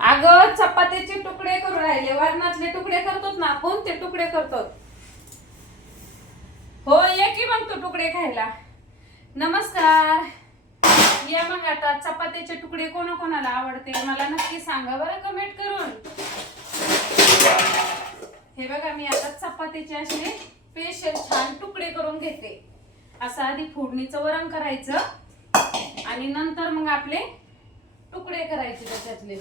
अगं चपातीचे तुकडे करून राहिले, वरणातले तुकडे करतो ना आपण, ते तुकडे करतो. हो ये की मग तू तुकडे खायला. नमस्कार. या मग आता चपातीचे तुकडे कोणाकोणाला आवडते मला नक्की सांगा बरं कमेंट करून. हे बघा मी आता चपातीचे असे स्पेशल छान तुकडे करून घेते. असं आधी फोडणीचं वरण करायचं आणि नंतर मग आपले तुकडे करायचे त्याच्यातले.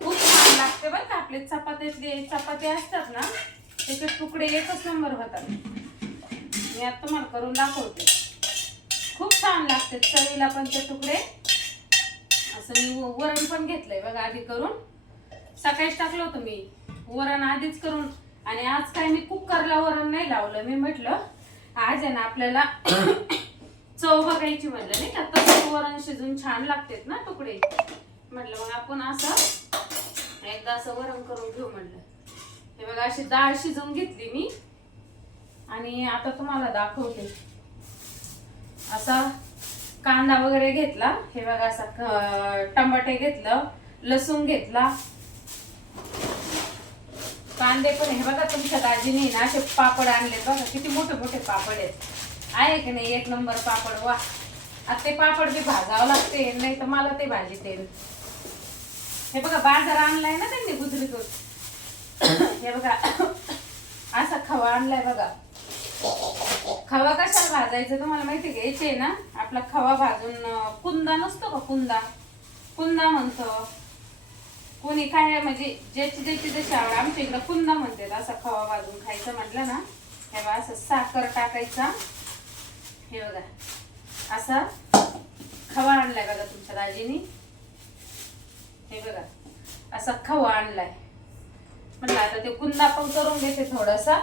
खूप छान लागते बरं का. आपले चपात्यातले चपाती असतात ना त्याचे तुकडे एकच नंबर होतात. मी आता तुम्हाला करून दाखवते. खूप छान लागते चवीला पण ते तुकडे. असं मी वरण पण घेतलंय बघा आधी करून. सकाळीच टाकलं होतं मी वरण आधीच करून. आणि आज काय मी कुकरला वरण नाही लावलं. मी म्हटलं आज आहे ना आपल्याला चव बघायची म्हणलं नाही का. तसं वरण शिजून छान लागतेत ना तुकडे. म्हटलं मग आपण असं एकदा असं वरण करून घेऊ म्हणलं. हे बघा अशी डाळ शिजवून घेतली मी आणि आता तुम्हाला दाखवते. असा कांदा वगैरे घेतला. हे बघा असा टमाटे घेतलं, लसूण घेतला, कांदे पण. हे बघा तुमच्या दाजीने ना असे पापड आणले बघा. किती मोठे मोठे पापड आहेत. आहे की नाही एक नंबर पापड. वा आता ते पापड बी भाजावं लागते नाही तर मला ते भाजीते. हे बघा बाजार आणलाय ना त्यांनी गुजरीतून. हे बघा असा खवा आणलाय बघा. खवा कशाला भाजायचं तुम्हाला माहिती घ्यायचे ना. आपला खवा भाजून कुंदा नसतो का, कुंदा कुंदा म्हणतो कोणी काय म्हणजे ज्याची ज्याची जशी आवड. आमच्या इकडं कुंदा म्हणतात. असा खवा भाजून खायचं म्हटलं ना. हे बघा असं साखर टाकायचा. हे बघा असा खवा आणलाय बघा तुमच्या दाजीनी. हे बघा असा खवा आणलाय. म्हटलं आता ते कुंदा पण करून घेते थोडासा.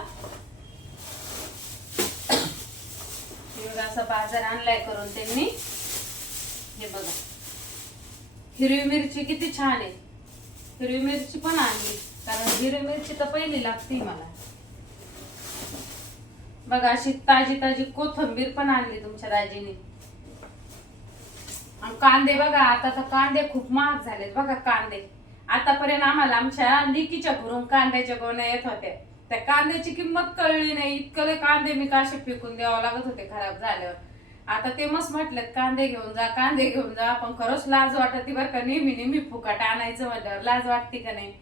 हे बघा असं बाजार आणलाय करून त्यांनी. हे बघा हिरवी मिरची किती छान आहे. हिरवी मिरची पण आणली कारण हिरवी मिरची तर पहिली लागते मला. बघा अशी ताजी ताजी कोथिंबीर पण आणली तुमच्या दाजीने. कांदे बघा आता तर कांदे खूप महाग झालेत बघा कांदे. आतापर्यंत आम्हाला आमच्या लिकीच्या घरून कांद्याच्या गोण्या येत होत्या. त्या कांद्याची किंमत कळली नाही. इतकले कांदे मी काशे फेकून द्यावं लागत होते खराब झाल्यावर. आता ते मस्त म्हटलं कांदे घेऊन जा, कांदे घेऊन जा. पण खरंच लाज वाटते बरं का. नेहमी नेहमी फुकट आणायचं म्हटल्यावर लाज वाटते का नाही.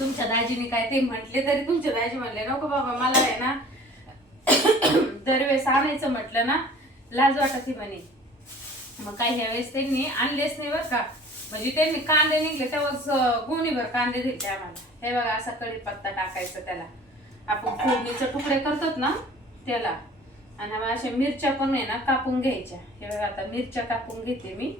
तुमच्या दाजीने काय ते म्हटले तरी तुमच्या दाजी म्हणले नको बाबा मला आहे ना दरवेळेस आणायचं म्हटलं ना लाज वाटते म्हणे. मग काही ह्या वेळेस त्यांनी आणलेच नाही बरं का. म्हणजे त्यांनी कांदे निघले तेव्हाच गोणीभर कांदे दिले आम्हाला. हे बघा असा कढीपत्ता टाकायचा त्याला. आपण फोडणीचे तुकडे करतात ना त्याला. आणि अशा मिरच्या पण आहे ना कापून घ्यायच्या. हे बघा आता मिरच्या कापून घेते मी.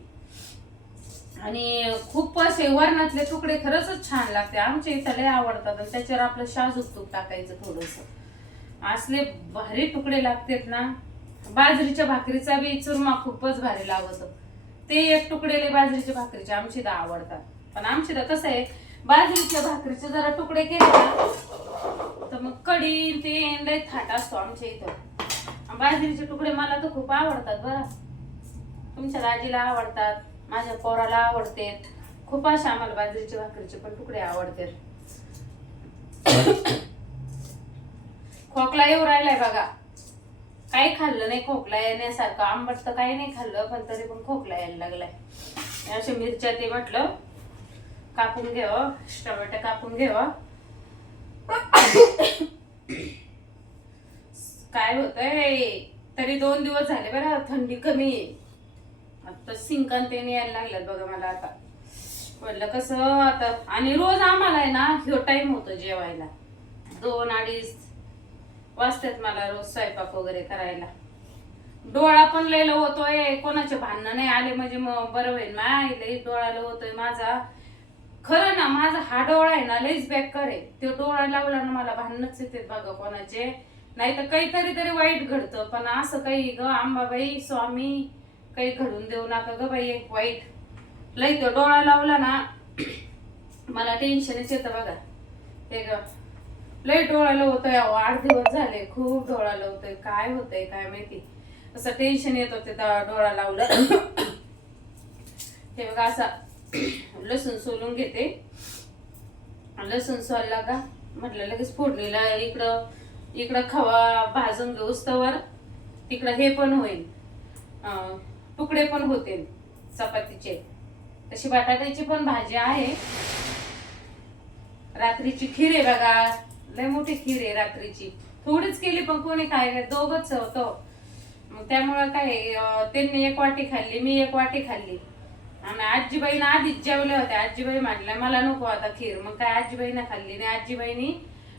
आणि खूप असे वरणातले तुकडे खरंच छान लागते. आमच्या इथं लय आवडतात. त्याच्यावर आपलं शाजूक तूप टाकायचं थोडस. असले भारी तुकडे लागतात ना. बाजरीच्या भाकरीचा बी चुरमा खूपच भारी लागतो. ते एक तुकडेले बाजरीच्या भाकरीचे आमची तर आवडतात. पण आमची तर कसं आहे बाजरीच्या भाकरीचे जरा तुकडे केले ना तर मग कढी ते लय थाट असतो आमच्या इथं. बाजरीचे तुकडे मला तर खूप आवडतात बरं. तुमच्या दाजीला आवडतात, माझ्या पोराला आवडते. खूप अशा आम्हाला बाजरीच्या भाकरीचे पण तुकडे आवडतात. खोकला येऊ राहिलाय बघा. काही खाल्लं नाही खोकला येण्यासारखं. आंबट तर काही नाही खाल्लं पण तरी पण खोकला यायला लागलाय. अशा मिरच्या ते म्हटलं कापून घ्यावं. टमाटे कापून घ्यावं. काय होतंय तरी 2 दिवस झाले बरं थंडी कमी आहे. आता शिंकण ते यायला लागल्यात बघा मला. आता म्हटलं कसं आता. आणि रोज आम्हाला आहे ना ह्यो टाइम होतो जेवायला. 2-2:30 वाजतात मला रोज स्वयंपाक वगैरे करायला. डोळा पण लय होतोय. कोणाचे भांडणं नाही आले म्हणजे मग बरं होईल. नाही लई डोळा होतोय माझा. खरं ना माझा हा डोळा आहे ना लईच बेकार आहे. तो डोळा लावला ना मला भांडणच येते बघा कोणाचे. नाही तर काहीतरी तरी वाईट घडतं. पण असं काही ग अंबाबाई स्वामी काही घडून देऊ नका ग बाई एक वाईट. लई तो डोळा लावला ना मला टेन्शनच येतं बघा. हे ग लई डोळा होतोय. 8 दिवस झाले खूप डोळा होतोय. काय होतंय काय माहिती. असं टेन्शन येत होते डोळा लावलं. हे बघा असा लसूण सोलून घेते. लसूण सोलला का म्हटलं लगेच फोडणीला इकडं खवा भाजून घेऊस तवर तिकडं हे पण होईल, तुकडे पण होतील चपातीचे. तशी बटाट्याची पण भाजी आहे. रात्रीची खीर आहे बघा, लय मोठी खीर आहे रात्रीची. थोडीच केली पण कोणी काय दोघच होतो, मग त्यामुळं काय त्यांनी एक वाटी खाल्ली, मी एक वाटी खाल्ली. आणि आजीबाईनं आधीच जेवल्या होत्या. आजीबाई म्हटल्या मला नको आता खीर, मग काय आजीबाईनं खाल्ली नाही. आजीबाईनी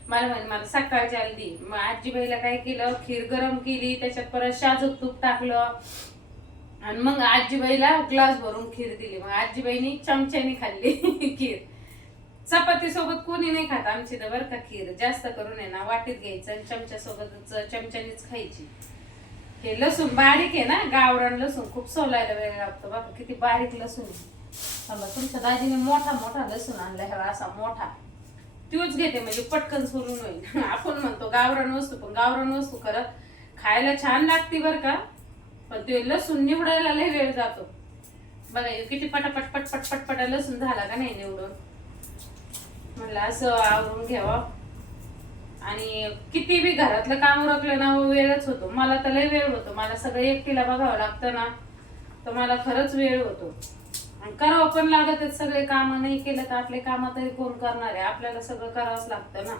मला म्हणे मला सकाळची आली. मग आजीबाईला काय केलं, खीर गरम केली, त्याच्यात परत शाजूक तूप टाकलं आणि मग आजीबाईला ग्लास भरून खीर दिली. मग आजीबाईनी चमच्याने खाल्ली खीर. चपाती सोबत कोणी नाही खात आमची तर बरं का खीर. जास्त करून आहे ना वाटीत घ्यायचं आणि चमच्या सोबतच चमच्यानेच खायची. हे लसूण बारीक आहे ना, गावरान लसूण खूप सोलायला वेळ लागतो बघा. किती बारीक लसूण आहे. तुमच्या दाजीने मोठा मोठा लसूण आणला हे असा मोठा, तोच घेते म्हणजे पटकन सोलून होईल. आपण म्हणतो गावरान वस्तू, पण गावरान वस्तू खरं खायला छान लागते बरं का, पण ते लसूण निवडायला लय वेळ जातो बघा. किती पटापट पटपट पटपट लसूण झाला का नाही निवडून. म्हणलं असं आवरून घ्यावं. आणि किती बी घरातलं काम उरकलं ना वेळच होतो. मला तर लय वेळ होतो. मला सगळं एकटीला बघावं लागतं ना, तर मला खरंच वेळ होतो. आणि करावं पण लागत सगळे काम. नाही केलं तर आपले काम तरी कोण करणार आहे. आपल्याला सगळं करावंच लागतं ना.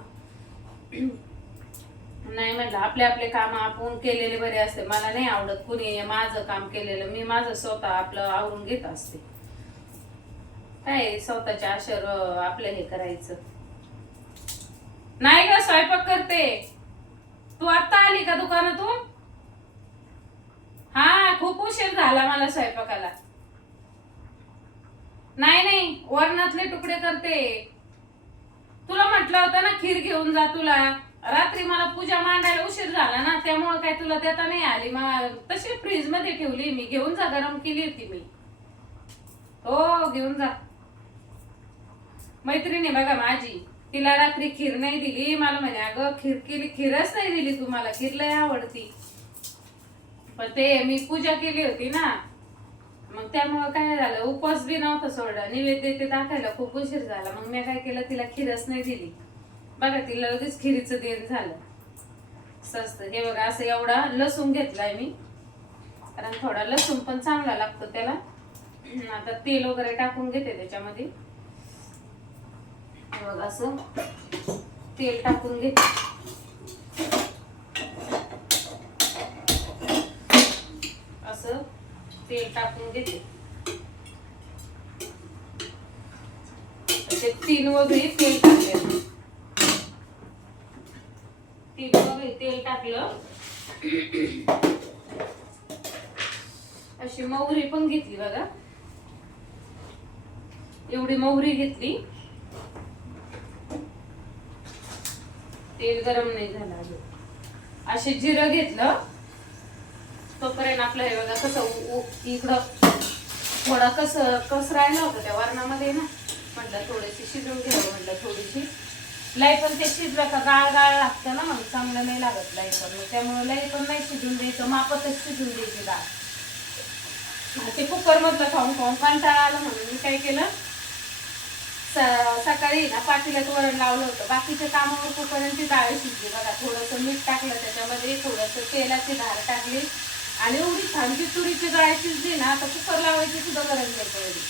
नाही म्हटलं आपले आपले काम आपण केलेले बरे असते. मला नाही आवडत कुणी माझं काम केलेलं. मी माझं स्वतः आपलं आवरून घेत असते. काय स्वतःच्या आशेवर आपलं हे करायचं नाही. ग स्वयंपाक करते. तू आता आली का दुकानातून? हा, खूप उशीर झाला मला स्वयंपाकाला. नाही नाही, वरणातले तुकडे करते. तुला म्हटलं होतं ना खीर घेऊन जा तुला. रात्री मला पूजा मांडायला उशीर झाला ना, त्यामुळे काय तुला देता नाही आली. मग तशी फ्रीज मध्ये ठेवली मी. घेऊन जा, गरम केली होती मी. हो घेऊन जा. मैत्रिणी बघा माझी, तिला रात्री खीर नाही दिली. मला म्हणे अगं खीर केली, खीरच नाही दिली तू मला. खीर लय आवडती, पण ते मी पूजा केली होती ना, मग त्यामुळं काय झालं, उपवास बी नव्हता सोडला. नैवेद्य ते दाखायला खूप उशीर झाला. मग मी काय केलं, तिला खीरच नाही दिली बघा. तिला लगेच खिरीचं देण झालं. स्वस्त हे बघा, असं एवढा लसूण घेतलाय मी, कारण थोडा लसूण पण चांगला लागतो त्याला. आता तेल वगैरे टाकून घेते त्याच्यामध्ये. बघा असं तेल टाकून घेते. असं तेल टाकून घेते. असे 3 वगैरे तेल टाकले. 3 वगैरे तेल टाकलं. अशी मोहरी पण घेतली बघा. एवढी मोहरी घेतली. तेल गरम नाही झालं अजून. असे जिरं घेतलं. तोपर्यंत आपलं हे बघा कसं इकडं थोडा कस राहिलं होतं त्या वरणामध्ये ना, म्हटलं थोडीशी शिजून घ्यावं. म्हटलं थोडीशी लाई पण ते शिजलं का गाळ गाळ लागतं ना, मग चांगलं नाही लागत लाई पण. त्यामुळे लाई पण नाही शिजून द्यायचं, मापातच शिजून द्यायची डाळ. ते कुकर मधलं खाऊन खाऊन कंटाळा आला म्हणून मी काय केलं, सकाळी ना पातेल्यात वरण लावलं होतं. बाकीच्या कामावर कुकरपर्यंत ती डाळ शिजली बघा. थोडंसं मीठ टाकलं त्याच्यामध्ये, थोडंसं तेलाची धार टाकली आणि एवढी छान ती तुरीची डाळ शिजली ना, आता कुकर लावायची सुद्धा गरज नाही पडली.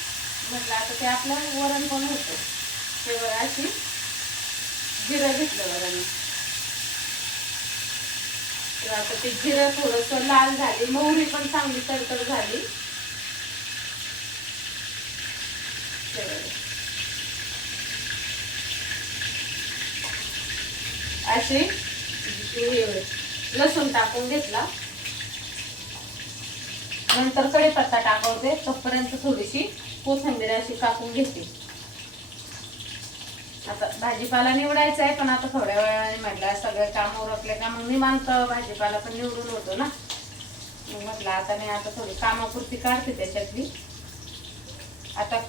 म्हटलं आता ते आपलं वरण पण होतं. ते बघा अशी जिरं घेतलं बघा मी. आता ते जिरं थोडंसं लाल झाली, मोहरी पण चांगली तडतड झाली. असे लसूण टाकून घेतला. नंतर कढीपत्ता टाकवते. तोपर्यंत थोडीशी कोथिंबीर अशी कापून घेते. आता भाजीपाला निवडायचा आहे, पण आता थोड्या वेळाने म्हटलं सगळे काम उरकले का मग निवांत भाजीपाला पण निवडून होतो ना. मग म्हटलं आता नाही, आता थोडी कामापुरती काढते त्याच्यातली. आता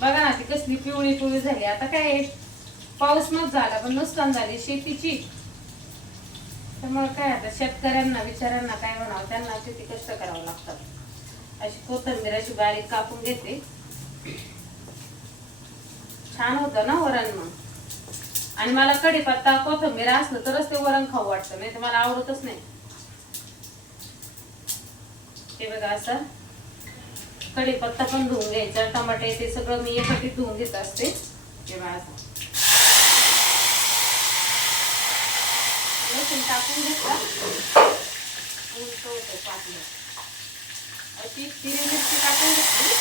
बघा ना ती कसली पिवळी पिवळी झाली. आता काय पाऊस नच झाला पण नुकसान झाली शेतीची. त्यामुळे काय आता शेतकऱ्यांना बिचाऱ्यांना काय म्हणावं, त्यांना किती कष्ट करावं लागतात. अशी कोथिंबीर अशी बारीक कापून घेते. छान होतं ना वरण मग. आणि मला कढीपत्ता कोथिंबीर असलं तरच ते वरण खाऊ वाटतं, नाही तर मला आवडतच नाही. ते बघा असं कढीपत्ता पण धुवून घ्यायचा, टमाटे ते सगळं मी एकटी धुवून घेत असते. ते बघा असं लसूण टाकून घेतला, उलट होतं पातळ. अशी हिरवी मिरची टाकून घेतली,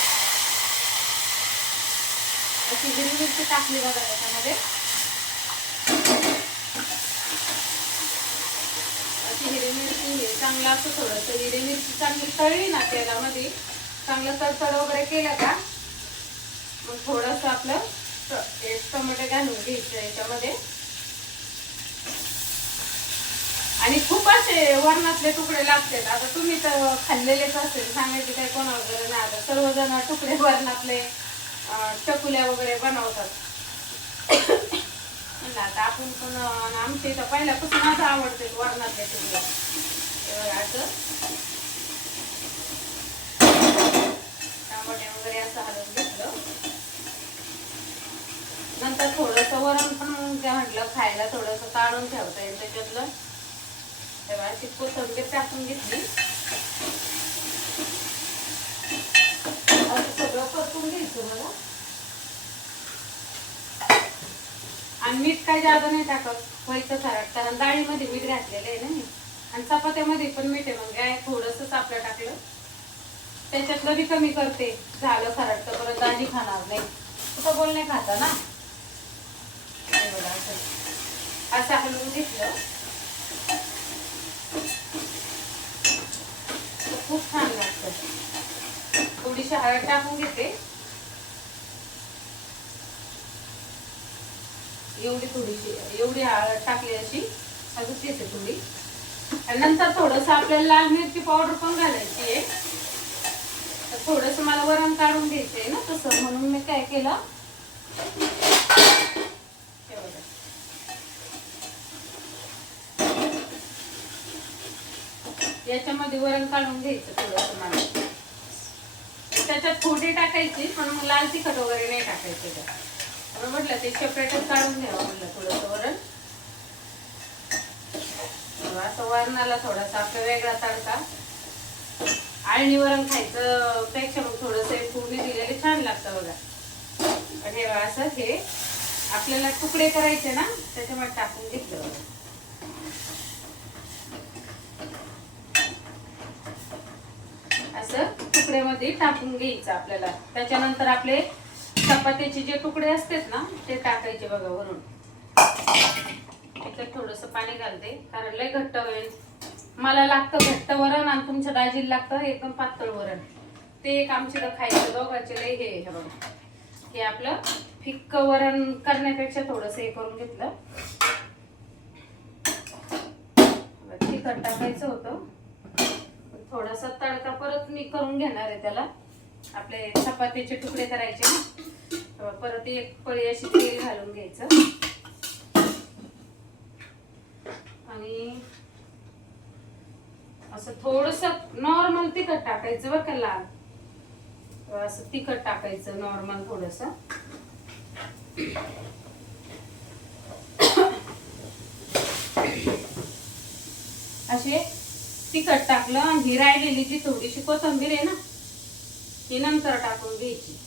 अशी हिरवी मिरची टाकली बघा त्याच्यामध्ये. अशी हिरवी मिरची हे चांगलं असं थोडंसं हिरवी मिरची चांगली तळली ना तेलामध्ये, चांगलं तडतड वगैरे केलं का मग थोडंसं आपलं टमाटे घालून घ्यायचं याच्यामध्ये. आणि खूप असे वरणातले तुकडे लागतात. आता तुम्ही तर खाल्लेलेच असेल, सांगायचे काही कोणा वगैरे नाही. आता सर्वजण तुकडे वरणातले चकुल्या वगैरे बनवतात. आता आपण पण आमच्या इथं पहिल्यापासून माझं आवडते वरणातले तुकडे. असं टमाटे वगैरे असं हलवून घेतलं. नंतर थोडंसं वरण पण म्हटलं खायला थोडंसं काढून ठेवता येईल त्याच्यातलं. तेव्हा अशी कोथिंबीर टाकून घेतली, असं सगळं परतून घ्यायचं मला. आणि मीठ काही जादा नाही टाकत, व्हायचं खराट, कारण डाळीमध्ये मीठ घातलेलं आहे ना. आणि चपात्यामध्ये पण मीठ आहे, मग काय थोडंसंच आपलं टाकलं, त्याच्यातलं बी कमी करते. झालं खराट तर परत दाजी खाणार नाही, कुठं बोल नाही खाता ना. असं हलवून घेतलं खूप छान लागतं. थोडीशी हळद टाकून घेते, एवढी हळद टाकली अशी अजून घेते थोडी. आणि नंतर थोडंसं आपल्याला लाल मिरची पावडर पण घालायची आहे. तर थोडंसं मला वरण काढून घ्यायचंय ना तसं, म्हणून मी काय केलं, याच्यामध्ये वरण काढून घ्यायचं थोडंसं मला. त्याच्यात फोडणी टाकायची, पण मग लाल तिखट वगैरे नाही टाकायचं. त्यामुळे म्हटलं ते सेपरेटच काढून घ्यावं म्हटलं थोडंसं वरण. असं वरणाला थोडासा आपला वेगळा तडका. आळणी वरण खायचं पेक्षा मग थोडंसं फोडणी दिलेले छान लागतं बघा. आणि असं हे आपल्याला तुकडे करायचे ना, त्याच्यामध्ये टाकून घेतलं बघा. असं तुकड्यामध्ये टाकून घ्यायचं आपल्याला. त्याच्यानंतर आपले चपात्याचे जे तुकडे असतात ना ते टाकायचे बघा वरून. त्याच्यात थोडंसं पाणी घालते, कारण लय घट्ट होईल. मला लागतं घट्ट वरण आणि तुमच्या दाजीला लागतं एकदम पातळ वरण. ते एक आमच्या खायचं दोघांचे लय हे बघा. हे आपलं फिक्क वरण करण्यापेक्षा थोडंसं हे करून घेतलं. तिखट टाकायचं होतं, थोडासा तडका परत मी करून घेणार आहे त्याला. आपले चपातीचे तुकडे करायचे ना, परत एक पळी अशी तेल घालून घ्यायचं. आणि असं थोडंसं नॉर्मल तिखट टाकायचं बरं का, लाल असं तिखट टाकायचं नॉर्मल थोडंसं. असे तिखट टाकलं. आणि ही राहिलेली जी थोडीशी कोथिंबीर आहे ना ती नंतर टाकून घ्यायची.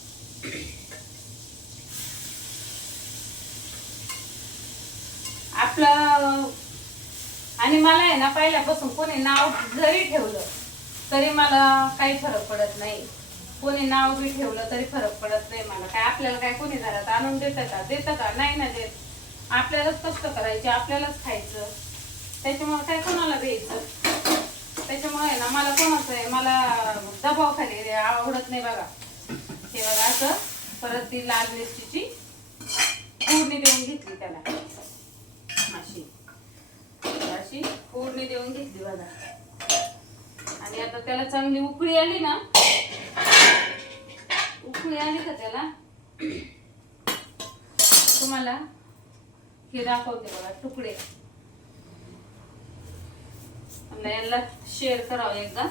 आपलं आणि मला आहे ना पहिल्यापासून कोणी नाव जरी ठेवलं तरी मला काही फरक पडत नाही. कोणी नाव बी ठेवलं तरी फरक पडत नाही मला. काय आपल्याला काय कोणी घरात आणून देतं का? नाही ना देत. आपल्यालाच कष्ट करायचे, आपल्यालाच खायचं. त्याच्यामुळे काय कोणाला द्यायचं. त्याच्यामुळे ना मला कोणाचं आहे, मला दबाव खाली आवडत नाही बघा. हे बघा असं परत ती लाल मिरचीची फोडणी देऊन घेतली त्याला. अशी फोडणी देऊन घेतली बघा. आणि आता त्याला चांगली उकळी आली ना, उकळी आली का त्याला तुम्हाला हे दाखवते बघा तुकडे. याला शेअर करावं एकदा.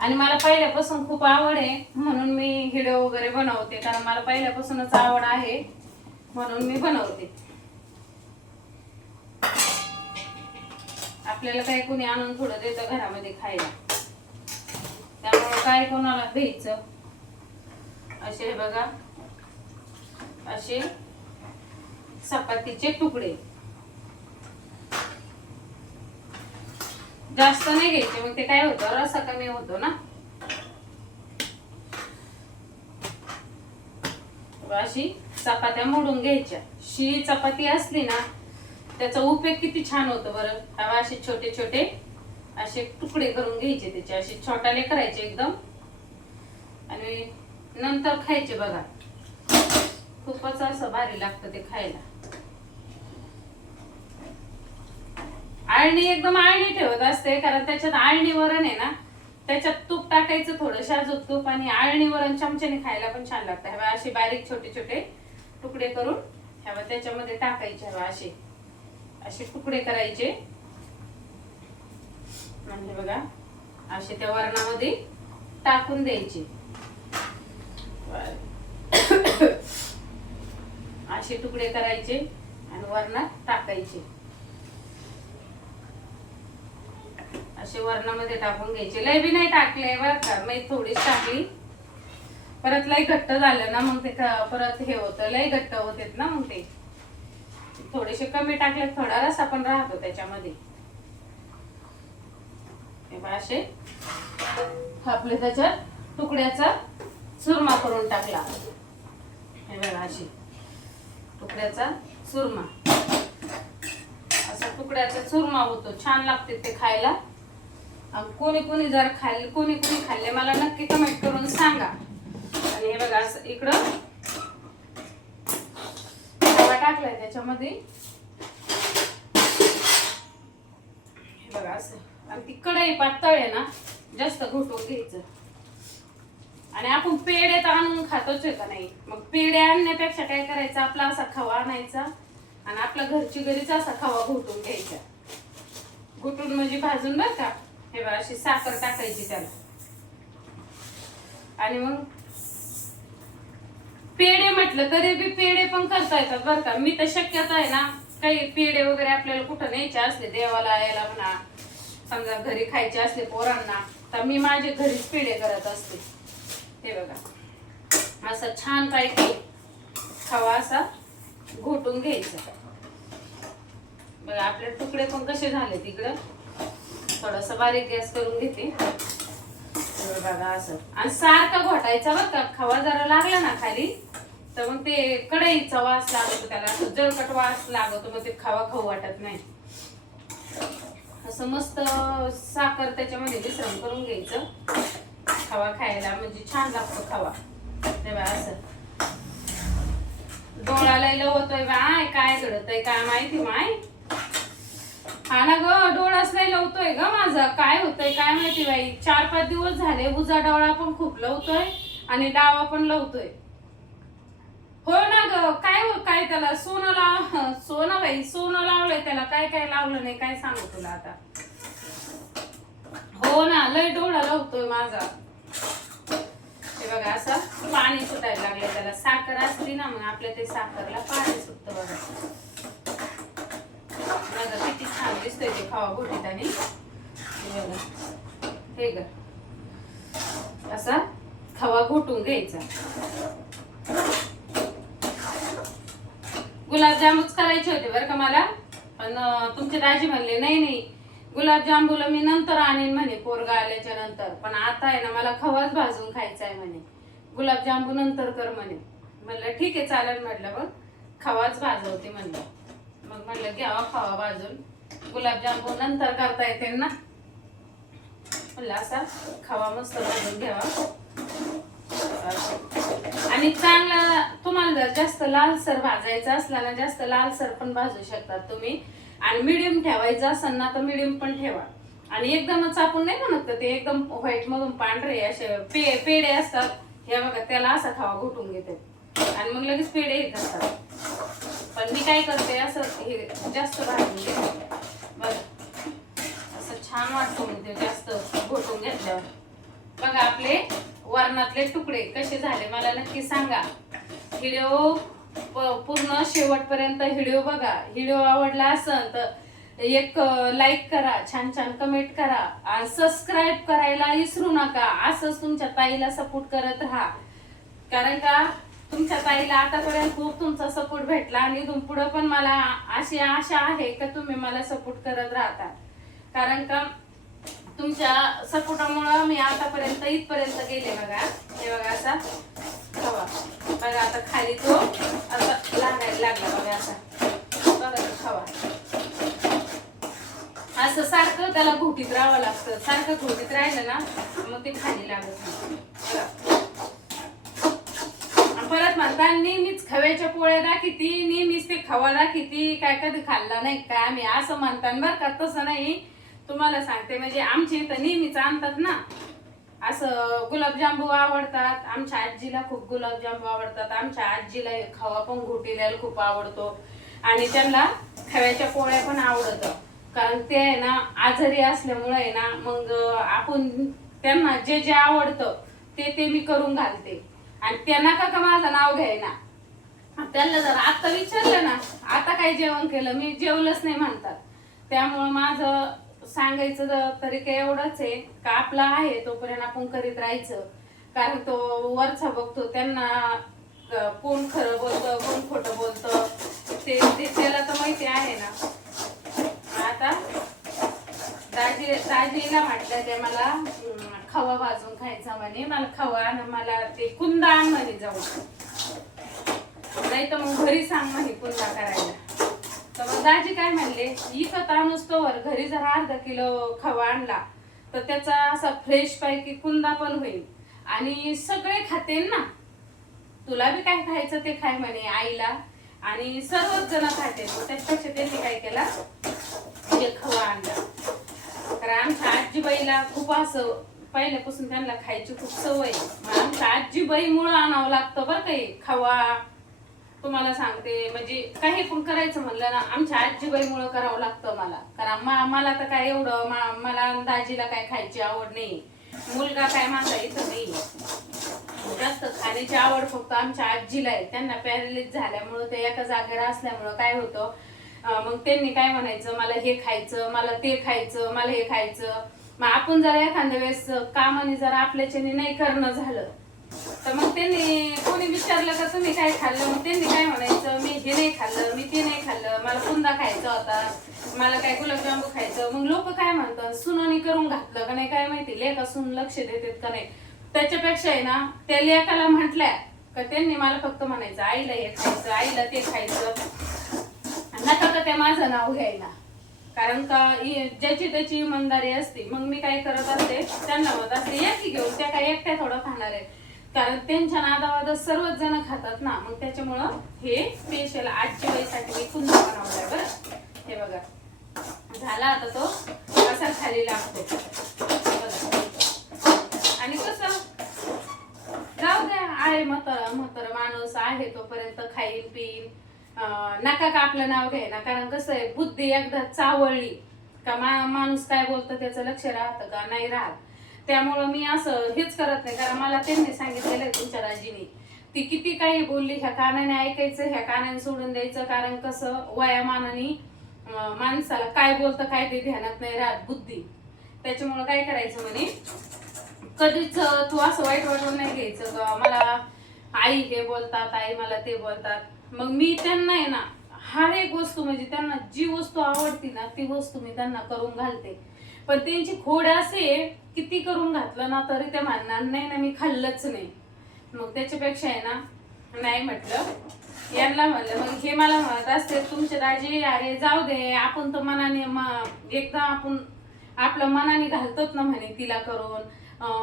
आणि मला पहिल्यापासून खूप आवड आहे म्हणून मी व्हिडिओ वगैरे बनवते, कारण मला पहिल्यापासूनच आवड आहे म्हणून मी बनवते. आपल्याला काय कोणी आणून थोडं देतं घरामध्ये खायला, त्यामुळे काय कोणाला घ्यायचं. असे बघा, असे चपातीचे तुकडे जास्त नाही घ्यायचे, मग ते काय होतं रस्सा कमी होतो ना. अशी चपात्या मोडून घ्यायच्या. शिळी चपाती असली ना त्याचा उपयोग किती छान होतो बरं. हवा असे छोटे छोटे असे तुकडे करून घ्यायचे, त्याचे असे छोटाले करायचे एकदम, आणि नंतर खायचे बघा. खूपच असं भारी लागतं ते खायला. आळणी एकदम आळणी ठेवत असते, कारण त्याच्यात आळणी वरण आहे ना, त्याच्यात तूप टाकायचं थोडं शाजूक तूप, आणि आळणी वरण चमच्याने खायला पण छान लागतं. हवा असे बारीक छोटे छोटे तुकडे करून हवा त्याच्यामध्ये टाकायचे. हवा असे असे तुकडे करायचे, म्हणजे बघा असे त्या वरणामध्ये टाकून द्यायचे. असे तुकडे करायचे आणि वरणात टाकायचे. असे वरणामध्ये टाकून घ्यायचे. लय बी नाही टाकले बरं का, मी थोडीच टाकली. परत लय घट्ट झालं ना मग ते परत हे होतं, लय घट्ट होते ना मग ते. थोडेसे कमी टाकले, थोडा रस्सा पण राहतो त्याच्यामध्ये. असे आपले त्याच्यात तुकड्याचा चुरमा करून टाकला. हे बघा अशी तुकड्याचा चुरमा, असा तुकड्याचा चुरमा होतो. छान लागते ते खायला. कोणी कोणी जर खाल्ले, कोणी कोणी खाल्ले मला नक्की कमेंट करून सांगा. आणि हे बघा असं इकडं रवा टाकलाय त्याच्यामध्ये. हे बघा असं, आणि ती कढई पातळ आहे ना, जास्त घोटून घ्यायचं. आणि आपण पेढे तर आणून खातोच आहे का नाही, मग पेढे आणण्यापेक्षा काय करायचं, आपला असा खवा आणायचा आणि आपला घरची घरीच असा खवा घोटून घ्यायचा. घोटून म्हणजे भाजून बरं का. हे बघा अशी साखर टाकायची त्याला. आणि मग पेढे म्हटलं तरी बी पेढे पण करता येतात बरं का. मी तर शक्यतो आहे ना, काही पेढे वगैरे आपल्याला कुठं न्यायचे असले, देवाला यायला म्हणा, समजा घरी खायचे असले पोरांना, तर मी माझे घरीच पेढे करत असते. हे बघा असं छान पैकी खवा असा घोटून घ्यायचा. बघा आपले तुकडे पण कसे झाले. तिकडं थोडस बारीक गॅस करून घेते. बघा असं, आणि सारखं घोटायचा बरं का. खवा जरा लागला ना खाली तर मग ते कढईचा वास लागतो, त्याला असं जळकट वास लागतो, मग ते खवा खाऊ वाटत नाही. असं मस्त साखर त्याच्यामध्ये मिश्रण करून घ्यायचं खवा खायला, म्हणजे छान लागतो खवा. तेव्हा असं डोळ्याला लवतोय बाय, काय घडतंय काय माहिती माय. हा ना ग, डोळाच नाही लवतोय ग माझा, काय होतंय काय माहिती बाई. 4-5 दिवस झाले. उजा डोळा पण खूप लवतोय आणि डावा पण लवतोय. हो ना ग, काय त्याला सोनं बाई, सोनं लावलंय त्याला. काय काय लावलं नाही काय सांगू तुला आता. हो ना, लय डोळा लावतोय माझा. हे बघा असं पाणी सुटायला लागले त्याला. साखर असली ना मग आपल्या ते साखरला पाणी सुटतं बघा. बघा किती छान दिसतंय ते खवा घोटीत. आणि हे ग असा खवा घोटून घ्यायचा. गुलाबजामुच करायचे होते बरं का मला, पण तुमचे दाजी म्हणले नाही नाही गुलाबजामुला मी नंतर आणीन म्हणे, पोरगा आल्याच्या नंतर. पण आता आहे ना मला खवाच भाजून खायचा आहे म्हणे, गुलाबजामू नंतर कर म्हणे. म्हणलं ठीक आहे चालेल म्हटलं, मग खवाच भाजवते म्हणलं. मग म्हणलं घ्यावा खवा भाजून, गुलाबजामू नंतर करता येते ना. म्हणलं असा खवा मस्त भाजून घ्यावा. आणि चांगला तुम्हाला जर जास्त लालसर भाजायचा असला ना, जास्त लालसर पण भाजू शकतात तुम्ही. आणि मिडियम ठेवायचं असेल ना तर मिडियम पण ठेवा. आणि एकदमच आपण नाही म्हणत ते एकदम व्हाईट मधून पांढरे असे पेढे असतात, हे बघा त्याला असा खावा घोटून घेते आणि मग लगेच पेढे हे करतात. पण मी काय करते असं हे जास्त भाजून घेते. बघा असं छान वाटतं, म्हणजे जास्त घोटून घेतल्यावर बघा आपले वरणातले तुकडे कसे झाले मला नक्की सांगा. व्हिडिओ पूर्ण शेवटपर्यंत व्हिडिओ बघा. व्हिडिओ आवडला असेल तर एक लाईक करा, छान छान कमेंट करा आणि सबस्क्राईब करायला विसरू नका. असंच तुमच्या ताईला सपोर्ट करत राहा, कारण का तुमच्या ताईला आतापर्यंत खूप तुमचा सपोर्ट भेटला आणि इथून पुढे पण मला अशी आशा आहे का तुम्ही मला सपोर्ट करत राहता. कारण का तुमच्या सपोर्टामुळे मी आतापर्यंत इथपर्यंत गेले. बघा हे बघा असा खवा बघा आता खाली तो असा लागायला लागला. बघा असा बघा खवा असं सारखं त्याला घोटीत राहावं लागतं. सारखं घोटीत राहिलं ना मग ते खाली लागत नाही. परत म्हणता नेहमीच खव्याच्या पोळ्या दाखिती, नेहमीच ते खवा दाखिती, काय कधी खाल्ला नाही काय आम्ही असं म्हणतात बरं का. तसं नाही, तुम्हाला सांगते म्हणजे आमच्या इथं नेहमीच आणतात ना. असं गुलाबजांबू आवडतात, आमच्या आजीला खूप गुलाबजांबू आवडतात. आमच्या आजीला खवा पण घोटील्याला खूप आवडतो आणि त्यांना खव्याच्या पोळ्या पण आवडतं. कारण ते आहे ना आजारी असल्यामुळे आहे ना, मग आपण त्यांना जे जे आवडतं ते मी करून घालते. आणि त्यांना का माझं नाव घ्यायना. त्यांना जर आता विचारलं ना आता काय जेवण केलं, मी जेवलंच नाही म्हणतात. त्यामुळं माझं सांगायचं तरी काय एवढंच आहे का आपला आहे तोपर्यंत आपण करीत राहायचं. कारण तो वरचा बघतो त्यांना कोण खरं बोलतं कोण खोटं बोलतं ते त्याला तर माहिती आहे ना. आता दाजीला म्हटलं ते मला खवा भाजून खायचा म्हणे, मला खवा आणि मला ते कुंदा आण म्हणे जाऊ, नाही तर मग घरी सांग म्हणे कुंदा करायला. तर मग दाजी काय म्हणले, इकत आणूस तोवर घरी जर अर्धा किलो खवा आणला तर त्याचा असा फ्रेश पैकी कुंदा पण होईल आणि सगळे खातील ना. तुला बी काय खायचं ते खाय म्हणे आईला आणि सर्वच जण खाते. त्याच्यापेक्षा त्यांनी काय केला खवा आणला. कारण आमच्या आजीबाईला खूप असं पहिल्यापासून त्यांना खायची खूप सवय. आमच्या आजीबाईमुळे आणावं लागतं बरं काही खवा. तुम्हाला सांगते म्हणजे काही पण करायचं म्हणलं ना आमच्या आजीबाईमुळे करावं लागतं मला. कारण मला तर काय एवढं मला दाजीला काय खायची आवड नाही. मुलगा काय माझा इथं नाही. जास्त खाण्याची आवड फक्त आमच्या आजीला आहे. त्यांना पॅरालिस झाल्यामुळं ते एका जागेवर असल्यामुळं काय होतं, मग त्यांनी काय म्हणायचं मला हे खायचं, मला ते खायचं, मला हे खायचं. मग आपण जर एखाद्या वेळेस कामाने जर आपल्याच्याने नाही करणं झालं तर मग त्यांनी कोणी विचारलं का तुम्ही काय खाल्लं, मग त्यांनी काय म्हणायचं मी हे नाही खाल्लं, मी ते नाही खाल्लं, मला कुंदा खायचा होता, मला काय गुलाबजांबू खायचं. मग लोक काय म्हणतात सुनानी करून घातलं का नाही काय माहिती, लेका सून लक्ष देतात का नाही. त्याच्यापेक्षा आहे ना त्या लेकाला म्हटल्या का त्यांनी मला फक्त म्हणायचं आईला हे खायचं, आईला ते खायचं, नका का त्या माझं नाव घ्यायला. कारण का ज्याची त्याची इमानदारी असते. मग मी काय करत असते त्यांना म्हणत असते या की घेऊन, त्या काय एकट्या थोडं खाणार आहे. कारण त्यांच्या नादावादात सर्वच जण खातात ना. मग त्याच्यामुळं हे स्पेशल आजीबाईसाठी मी कुंदा बनवलाय बरं. हे बघा झाला आता तो कसा खाली लागतो आणि कसं जाऊ द्या आहे म्हातारा माणूस आहे तोपर्यंत खाईल पिईल. नका का आपलं नाव घ्यायला. कारण कसं आहे बुद्धी एकदा चावळली का माणूस काय बोलतं त्याचं लक्ष राहतं का नाही राहत. त्यामुळं मी असं हेच करत नाही. कारण मला त्यांनी सांगितलेलं आहे तुमच्या राजीने ती किती काही बोलली ह्या कानाने ऐकायचं, ह्या कानाने सोडून द्यायचं. कारण कसं वयामानाने माणसाला काय बोलतं काय ते ध्यानात नाही राहत बुद्धी. त्याच्यामुळं काय करायचं म्हणे कधीच तू असं वाईट वाटून नाही घ्यायचं का मला आई हे बोलतात आई मला ते बोलतात. मग मी त्यांना आहे ना हर एक वस्तू म्हणजे त्यांना जी वस्तू आवडती ना ती वस्तू मी त्यांना करून घालते. पण त्यांची खोड असे किती करून घातलं ना तरी ते म्हणणार नाही ना मी खाल्लंच नाही. मग त्याच्यापेक्षा आहे ना नाही म्हटलं यांना म्हणलं. मग हे मला म्हणत असते तुमचे दाजी अरे जाऊ दे आपण तर मनाने एकदा आपण आपलं मनाने घालतोच ना म्हणे तिला करून.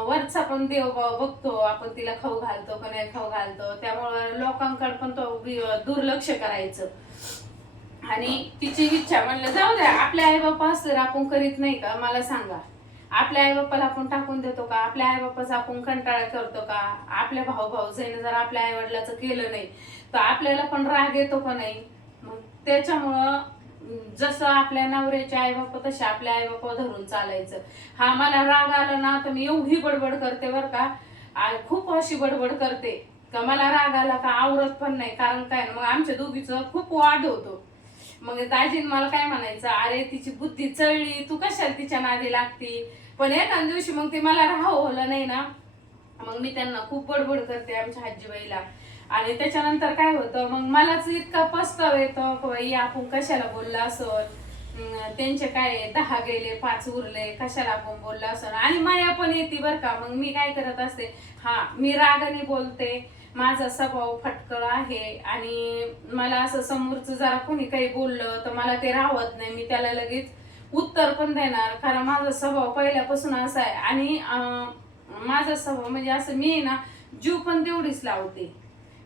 वरचा पण देव बघतो आपण तिला खाऊ घालतो का नाही खाऊ घालतो. त्यामुळं लोकांकडे पण तो दुर्लक्ष करायचं. आणि तिची इच्छा म्हणलं जाऊ द्या आपल्या आई बापा असलं आपण करीत नाही का मला सांगा. आपल्या आई बापाला आपण टाकून देतो का, आपल्या आई बापाचा आपण कंटाळा करतो का. आपल्या भाऊजाईने जर आपल्या आई वडिलाचं केलं नाही तर आपल्याला पण राग येतो का नाही. मग त्याच्यामुळं जसं आपल्या नवऱ्याचे आई बाप तसे आपल्या आई बाप धरून चालायचं. हा मला राग आला ना तर मी एवढी बडबड करते बर का, खूप अशी बडबड करते का मला राग आला का आवरत पण नाही. कारण काय ना मग आमच्या दोघीचं खूप वाद होतो. मग दाजीन मला काय म्हणायचं, अरे तिची बुद्धी चळली, तू कशाला तिच्या नादी लागती. पण एका दिवशी मग ते मला राहवलं नाही ना, मग मी त्यांना खूप बडबड करते आमच्या आजीबाईला. आणि त्याच्यानंतर काय होतं, मग मलाच इतका पस्ताव येतो बाई आपण कशाला बोलला असं, त्यांचे काय 10 गेले 5 उरले, कशाला आपण बोलला असं. आणि माया पण येते बरं का. मग मी काय करत असते, मी रागाने बोलते, माझा स्वभाव फटकळ आहे. आणि मला असं समोरचं जरा कोणी काही बोललं तर मला ते राहत नाही, मी त्याला लगेच उत्तर पण देणार. कारण माझा स्वभाव पहिल्यापासून असा आहे. आणि माझा स्वभाव म्हणजे असं, मी ना जीव पण तेवढीच लावते.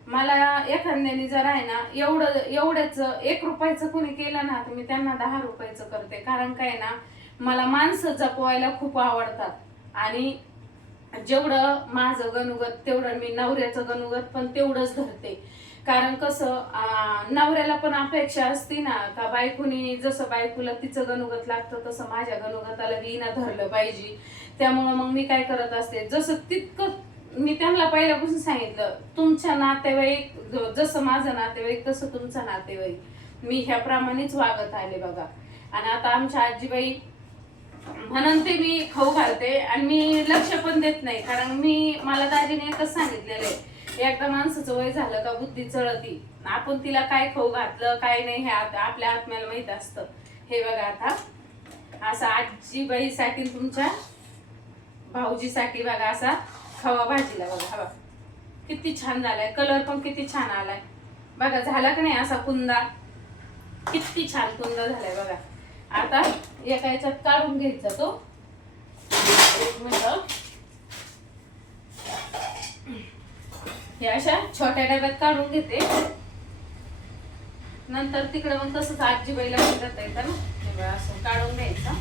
मला एखाद्याने जर आहे ना एवढ्याच 1 रुपयाचं कोणी केलं ना तर मी त्यांना 10 रुपयाचं करते. कारण काय ना, मला माणसं जपवायला खूप आवडतात. आणि जेवढं माझं गणुगत तेवढं मी नवऱ्याचं गणुगत पण तेवढंच धरते. कारण कसं नवऱ्याला पण अपेक्षा असते ना का बायकोनी जसं बायकोला तिचं गणुगत लागतं तसं माझ्या गणुगताला बी धरलं पाहिजे. त्यामुळं मग मी काय करत असते, जसं तितकं मी त्यांना पहिल्यापासून सांगितलं, तुमच्या नातेवाईक जसं माझं नातेवाईक तसं तुमचं नातेवाईक, मी ह्याप्रमाणेच वागत आले बघा. आणि आता आमच्या आजीबाई म्हणून ते मी खाऊ घालते आणि मी लक्ष पण देत नाही. कारण मला दाजीने एकच सांगितलेलं आहे, एकदा माणसाचं वय झालं का बुद्धी चळती. आपण तिला काय खाऊ घातलं काय नाही हे आपल्या आत्म्याला माहित असतं. हे बघा आता असा आजीबाईसाठी तुमच्या भाऊजीसाठी बघा असा खवा भाजीला बघा. हवा किती छान झालाय, कलर पण किती छान आलाय बघा. झाला का नाही असा कुंदा, किती छान कुंदा झालाय बघा. आता एका याच्यात काढून घ्यायचा तो. 1 मिनिट. हे अशा छोट्या डब्यात काढून घेते. नंतर तिकडे मग तसंच आजीबाईला करता येतं ना, असं काढून घ्यायचं.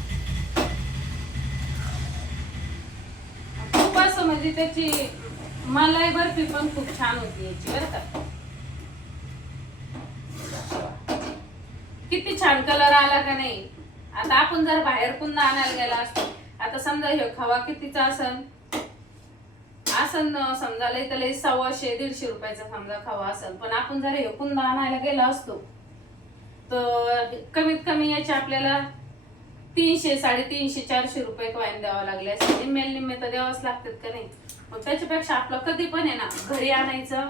खूप असं म्हणजे त्याची मलाई बर्फी पण खूप छान होती याची बरं का. किती छान कलर आला का नाही. आता आपण जर बाहेर पुन्हा आणायला गेला असतो, आता समजा हे खवा कितीचा असन समजा लय तर लय 150-150 रुपयाचा समजा खवा असन. पण आपण जर हे पुन्हा आणायला गेलो असतो तर कमीत कमी याचे आपल्याला 300-350-400 रुपये कॉइन द्यावा लागले असते. निम्मे तर द्यावाच लागतात का नाही. मग त्याच्यापेक्षा आपलं कधी पण आहे ना घरी आणायचं.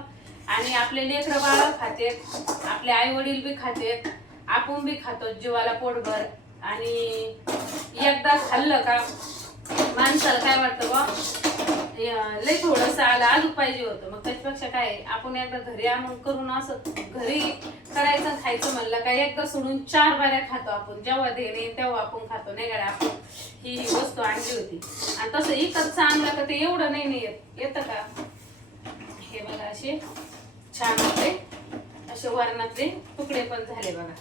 आणि आपले लेकरं बाळ खातेत, आपले आई वडील बी खातेत, आपण बी खातो जीवाला पोटभर. आणि एकदा खाल्लं का माणसाला काय वाटतं बा लय थोडंसं आलं पाहिजे होतं. मग त्याच्यापेक्षा काय आपण एकदा घरी आणून करून असं घरी करायचं खायचं म्हणलं का एकदा सोडून 4 बाऱ्या खातो आपण. जेव्हा देणे तेव्हा आपण खातो नाही का. आपण ही वस्तू आणली होती आणि तसं इकडचं आणलं का ते एवढं नाही येतं का. हे बघा असे छान होते, असे वरणातले तुकडे पण झाले बघा.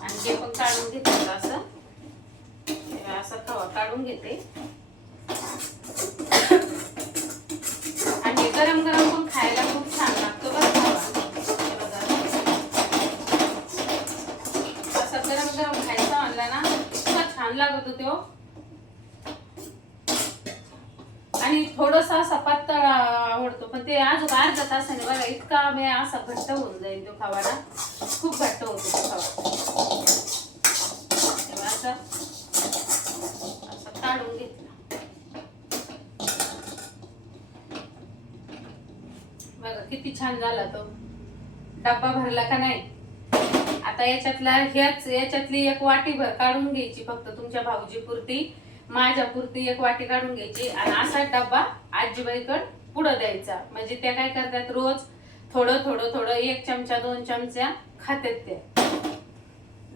आणि जे पण काढून घेतलं असं खवा काढून घेते. आणि गरम गरम पण खायला खूप छान लागतो बरं खवा. असं गरम गरम खायचं म्हणलं ना इतका छान लागत होतो. आणि थोडस असा पातळ आवडतो, पण ते अजून अर्धा तासाने बघा इतका वेळ असा घट्ट होऊन जाईल तो खवा ना, खूप घट्ट होतो तो खवा. असं काढून घेतलं बघा किती छान झाला तो. डब्बा भरला का नाही. आता याच्यातली 1 वाटी भर काढून घ्यायची फक्त तुमच्या भाऊजी पुरती, माझ्या पुरती 1 वाटी काढून घ्यायची. आणि असा डब्बा आजीबाईकडे पुढं द्यायचा. म्हणजे त्या काय करतात रोज थोडं थोडं थोडं 1 चमचा 2 चमचा खातात ते.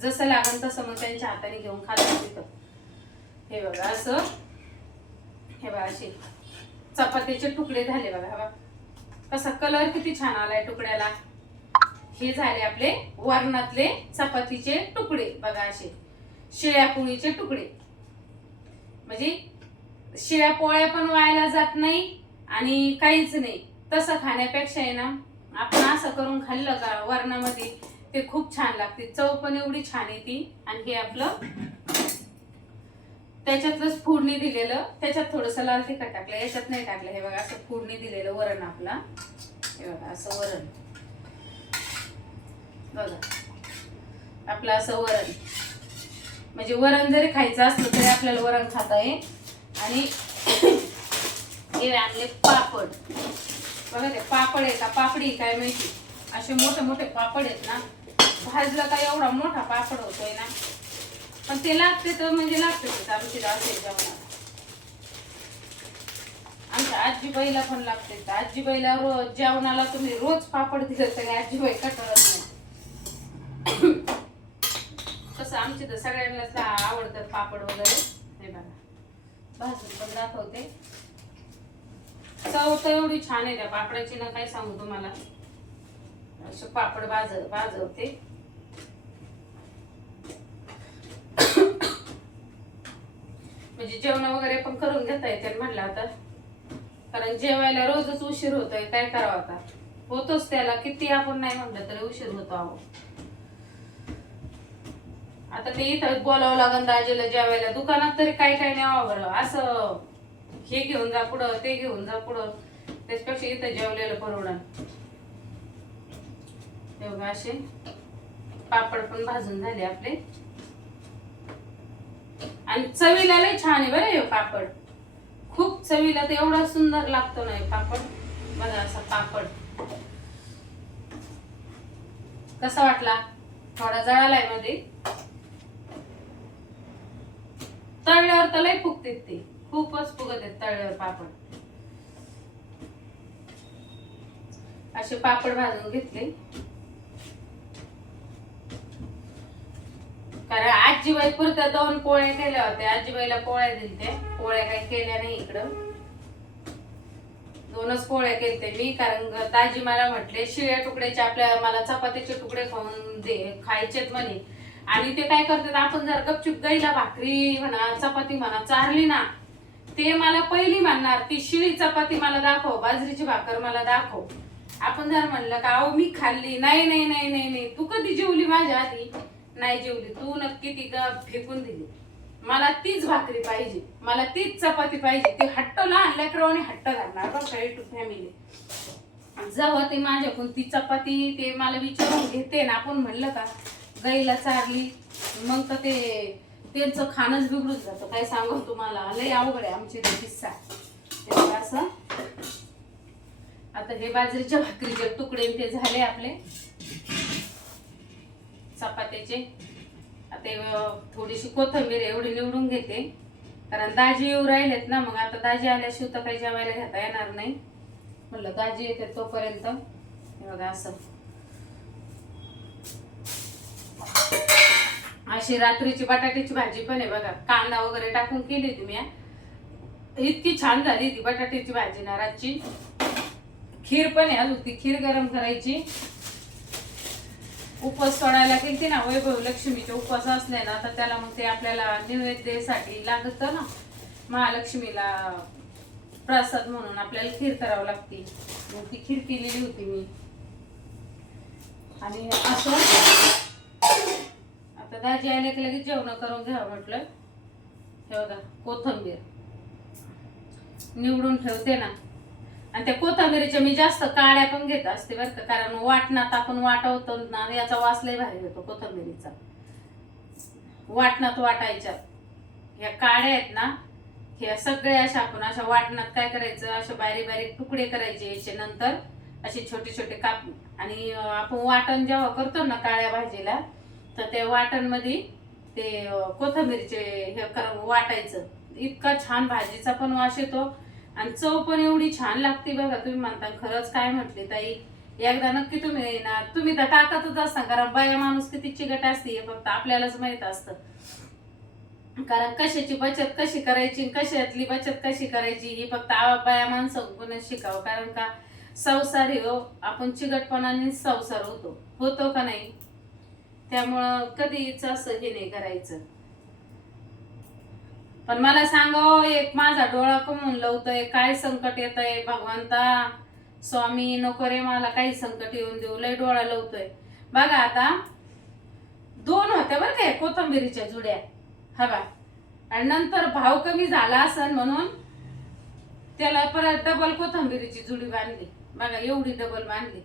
जसं लागेल तसं मग त्यांच्या हाताने घेऊन खातात तिथं. हे बघा असं, हे बघा असे चपातीचे तुकडे झाले बघा. हा कसा कलर किती छान आलाय तुकड्याला. हे झाले आपले वरणातले चपातीचे तुकडे बघा. असे शिळ्या पोळीचे तुकडे. म्हणजे शिळ्या पोळ्या पण व्हायला जात नाही आणि काहीच नाही. तसं खाण्यापेक्षा आहे ना आपण असं करून खाल्लं का वरणामध्ये ते खूप छान लागते, चव पण एवढी छान येते. आणि हे आपलं त्याच्यातलंच फोडणी दिलेलं, त्याच्यात थोडंसं लाल तिखट टाकलं, याच्यात नाही टाकलं. हे बघा असं फोडणी दिलेलं वरण आपला, हे बघा असं वरण बघा आपलं असं वरण. म्हणजे वरण जरी खायचं असलं तरी आपल्याला वरण खाता येईल. आणि हे आणले पापड, बघा ते पापड आहे का पापडी काय माहिती, असे मोठे मोठे पापड आहेत ना. भाजलं का एवढा मोठा पापड होतोय ना, पण ते लागते तर म्हणजे लागते आमची असेल जेवणाला. आमच्या आजीबाईला पण लागते. आजीबाईला रोज जेवणाला तुम्ही रोज पापड दिलं तरी आजीबाई कटळत नाही. कसं आमची तर सगळ्यांनाच आवडतात पापड वगैरे. हे बघा भाजून पण दाखवते, चव तर एवढी छान आहे त्या पापडाची ना, काय सांगू तुम्हाला. असे पापड भाजवते. म्हणजे जेवण वगैरे पण करून घेता येते म्हणलं आता, कारण जेवायला रोजच उशीर होतोय, काय करावं आता. होतोच त्याला, किती आपण नाही म्हणलं तरी उशीर होतो अहो. आता ते इथं बोलावं लागेल दाजीला जेवायला, दुकानात तरी काय काय न्यावं बरं, असं हे घेऊन जा पुढं, ते घेऊन जा पुढं, त्याच्यापेक्षा इथं जेवलेलं परवडन. हे बघा असे पापड पण भाजून झाले आपले. आणि चवीला लय छान आहे बरं हे पापड, खूप चवीला तर एवढा सुंदर लागतो ना पापड. बघा असा पापड कसा वाटला, थोडा जळालाय मध्ये, तळल्यावर तर लय फुगतात ते, खूपच फुगत आहेत तळल्यावर पापड. असे पापड भाजून घेतले. कारण आजीबाई पुरत्या 2 पोळ्या केल्या होत्या, आजीबाईला पोळ्या दिलते, पोळ्या काही केल्या नाही इकडं. 2च पोळ्या केलते मी, कारण दाजी मला म्हटले शिळ्या तुकड्याचे आपल्या मला चपातीचे तुकडे खाऊन दे, खायचेत म्हणे. आणि ते काय करतात, आपण जर गपचूप गाईला भाकरी म्हणा चपाती म्हणा चारली ना, ते मला पहिली म्हणणार ती शिळी चपाती मला दाखव, बाजरीची भाकर मला दाखव. आपण जर म्हणलं का अहो मी खाल्ली, नाही नाही नाही नाही नाही, तू कधी जेवली माझ्या आधी, नाही जेवली तू, नक्की ती का फेकून दिली, मला तीच भाकरी पाहिजे, मला तीच चपाती पाहिजे. ती हट्ट लहान लेकरावानी हट्ट घालणार बरं का युट्यूब फॅमिली. जेव्हा ते माझ्याकडून ती चपाती ते मला विचारून घेते ना, आपण म्हणलं का गाईला चारली, मग तर ते त्यांचं खाणंच बिघडून जातं. काय सांगू तुम्हाला, लय अवघड आहे आमची किस्सा. असं आता हे बाजरीच्या भाकरीचे तुकडे ते झाले आपले चपात्याचे. आता थोडीशी कोथिंबीर एवढी निवडून घेते, कारण दाजी येऊ राहिलेत ना, मग आता दाजी आल्याशिवाय तर काही जेवायला घेता येणार नाही. म्हणलं दाजी येते तोपर्यंत. हे बघा असं अशी रात्रीची बटाट्याची भाजी पण आहे बघा, कांदा वगैरे टाकून केली होती मी. इतकी छान झाली ती बटाट्याची भाजी ना. रातची खीर पण आहे, अजून ती खीर गरम करायची. उपवास सोडायला गेलती ना, वैभव लक्ष्मीचे उपवास असले ना, तर त्याला मग ते आपल्याला नैवेद्यासाठी लागत ना, महालक्ष्मीला प्रसाद म्हणून आपल्याला खीर करावं लागते. मग ती खीर केलेली होती मी. आणि असं आता दाजी आले की लगेच जेवण करून घ्यावं म्हटलं. हे बघा कोथिंबीर निवडून ठेवते ना, आणि त्या कोथिंबीरीच्या मी जास्त काळ्या पण घेत असते बरं का, कारण वाटणात आपण वाटवतो ना, याचा वास लय भारी येतो कोथिंबीरीचा. वाटणात वाटायच्या ह्या काळ्या आहेत ना, ह्या सगळ्या अशा आपण अशा वाटणात काय करायचं, असे बारीक बारीक तुकडे करायचे याचे, नंतर असे छोटे छोटे काप. आणि आपण वाटण जेव्हा करतो ना काळ्या भाजीला, तर त्या वाटणमध्ये ते कोथिंबीरीचे हे वाटायचं. इतका छान भाजीचा पण वास येतो आणि चव पण एवढी छान लागते बघा. तुम्ही म्हणता खरंच काय म्हटली ताई, एकदा नक्की तुम्ही ना, तुम्ही तर टाकतच असता, कारण बाया माणूस किती चिकट असते हे फक्त आपल्यालाच माहित असतं. कारण कशाची बचत कशी करायची, कशातली बचत कशी करायची ही फक्त बाया माणसं शिकावं. कारण का संसारी हो, आपण चिकटपणाने संसार होतो का नाही, त्यामुळं कधीच असं हे नाही करायचं. पण मला सांगो, एक माझा डोळा कमवून लावतोय, काय संकट येतंय भगवंता, स्वामी नको रे मला काही संकट येऊन देऊ, लय डोळा लावतोय. बघा आता 2 होत्या बरं का कोथंबिरीच्या जुड्या, हा बा. आणि नंतर भाव कमी झाला असन म्हणून त्याला परत डबल कोथंबिरीची जुडी बांधली. बघा एवढी डबल बांधली,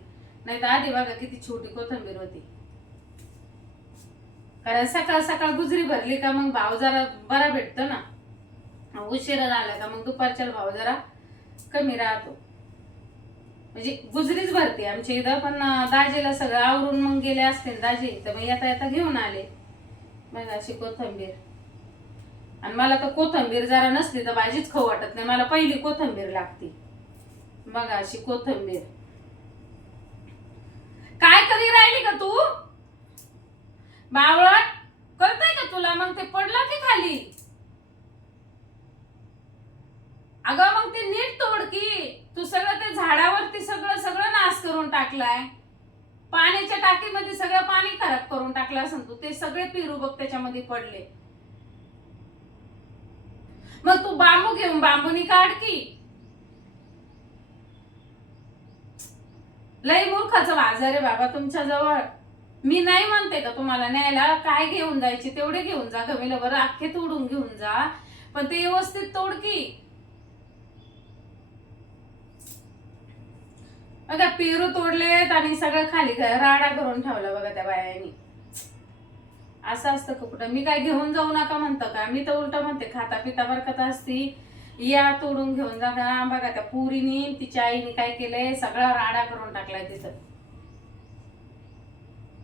नाही तर आधी बघा किती छोटी कोथंबीर होती. कारण सकाळ सकाळ गुजरी भरली का मग भाव जरा बरा भेटतो ना. उशिरा झाला का मग दुपारच्या भाव जरा कमी राहतो. म्हणजे गुजरीच भरते आमच्या इथं. पण दाजीला सगळं आवरून मग गेले असते दाजी, तर मग येता येता घेऊन आले. बघा अशी कोथंबीर. आणि मला तर कोथंबीर जरा नसली तर भाजीच खाऊ वाटत नाही, मला पहिली कोथंबीर लागते. बघा अशी कोथंबीर. काय करी राहिली का तू बावळट? कळतंय का तुला? मग ते पडलं की खाली. अगं मग ते नीट तोड की. तू सगळं ते झाडावरती सगळं सगळं नाश करून टाकलाय. पाण्याच्या टाकीमध्ये सगळं पाणी खराब करून टाकलं असं तू. ते सगळे पेरू बघ त्याच्यामध्ये पडले. मग तू बांबू घेऊन बांबूनी काढ की. लई मूर्खाचं बाजार आहे बाबा तुमच्या जवळ. मी नाही म्हणते का तुम्हाला न्यायला, काय घेऊन जायचे तेवढे घेऊन जा. गमीला बरं अख्खे तोडून घेऊन जा, पण ते व्यवस्थित तोड की. बघा पेरू तोडलेत आणि सगळं खाली राडा करून ठेवला बघा त्या बायांनी. असं असतं का कुठं? मी काय घेऊन जाऊ नका म्हणतं का? मी तर उलट म्हणते खाता पिता बरकत असती, या तोडून घेऊन जा. बघा त्या पुरीनी तिच्या आईने काय केलंय, सगळा राडा करून टाकलाय तिथं.